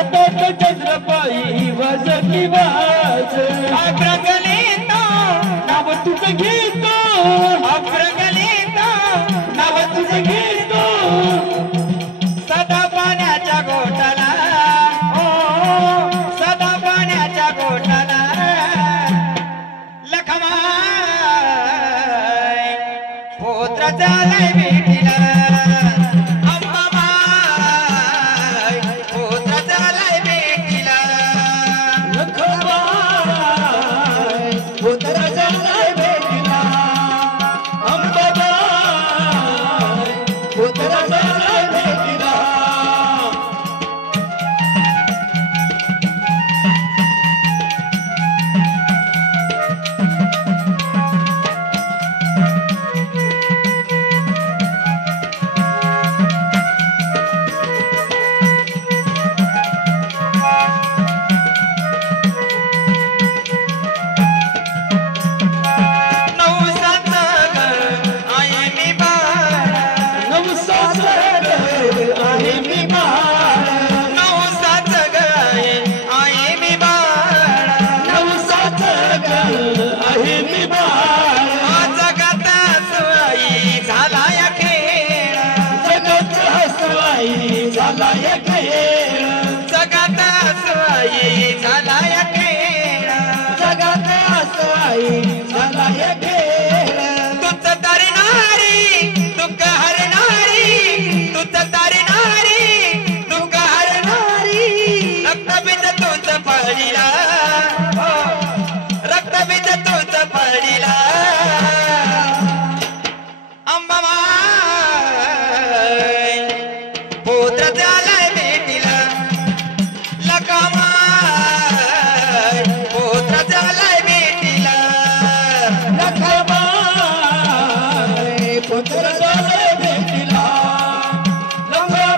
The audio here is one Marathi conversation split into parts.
हातात चंद्रपाई वाजली वाज अप्रगलिता नाव तुझं घेतो अप्रगलिता नाव तुझं घेतो सदा पाण्याच्या गोठाला सदा पाण्याच्या गोठाला लखमाय पुत्र झालाय भेटीला जगात असवाई झालाय खेळ जगात असवाई झालाय खेळ तुझ तरणारी दुःख हरणारी तुझ तरणारी दुःख हरणारी रक्तबीज तुझ पडीला रक्तबीज तुझ पडीला अंबाबाई पुत्र झालाय भेटीला लखमाय पुत्र झालाय भेटीला लखमाय पुत्र झालाय भेटीला लखमाय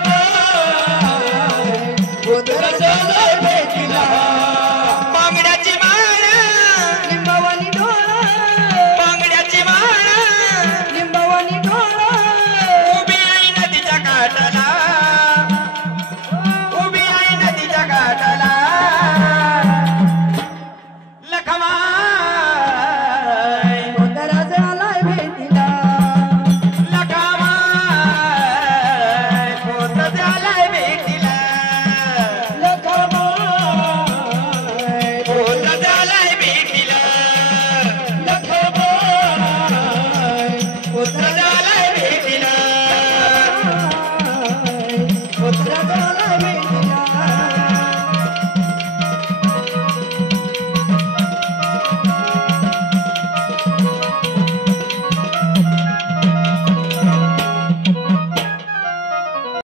पुत्र झालाय भेटीला बांगड्याची माळ लिंबावानी डोळा बांगड्याची माळ लिंबावानी डोळा उभी आई नदीच्या काठाला उभी आई नदीच्या काठाला लखमाय पुत्र झालाय भेटीला लखमाय पुत्र झालाय भेटीला लखमाय पुत्र झालाय भेटीला लखमाय पुत्र झालाय भेटीला पुत्र झालाय